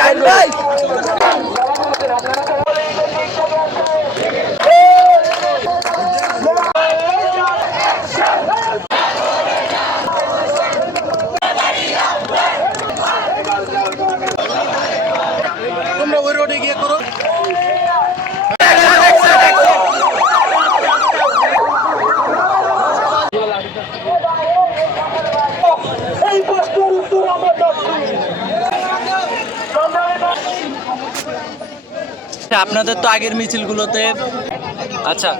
শাহিন ভাই তোমরা ওই রোডে গিয়ে করো। আপনাদের তো আগের মিছিলগুলোতে আচ্ছা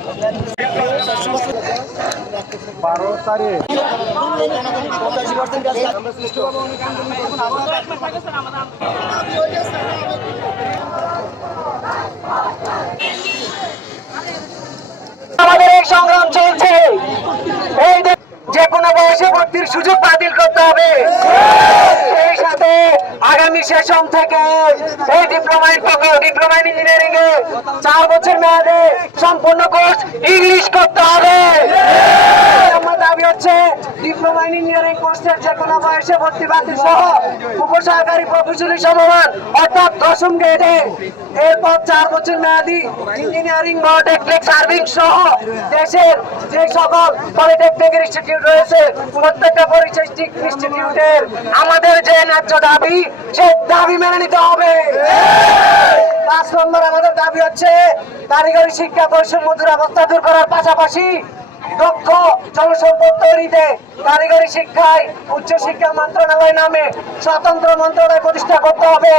আমাদের এই সংগ্রাম চলছে, এই যে কোনো বয়সে ভর্তির সুযোগ বাতিল করতে হবে। সেই সাথে আগামী সেশন থেকে এই ডিপ্লোমা ইঞ্জিনিয়ারিং এ 4 বছর মেয়াদে সম্পূর্ণ কোর্স ইংলিশ করতে হবে। আমার দাবি হচ্ছে ডিপ্লোমা ইঞ্জিনিয়ারিং কোর্সের যে কোনো বয়সে ভর্তি বাতিল সহ উপসহকারী প্রকৌশলী সমমান অর্থাৎ 10ম গ্রেডে এরপর 4 বছর মেয়াদী ইঞ্জিনিয়ারিং টেকনিক সার্ভিস সহ দেশের যে সকল পলিটেকনিক ইনস্টিটিউট রয়েছে প্রত্যেকটা পলিটেকনিক ইনস্টিটিউটের আমাদের যে ন্যায্য দাবি সেই দাবি মেনে নিতে হবে। 5 নম্বর আমাদের দাবি হচ্ছে কারিগরি শিক্ষা বৈষম্য দুরবস্থা দূর করার পাশাপাশি দক্ষ জনসম্পদ তৈরিতে কারিগরি শিক্ষায় উচ্চশিক্ষা মন্ত্রণালয় নামে স্বতন্ত্র মন্ত্রণালয় প্রতিষ্ঠা করতে হবে।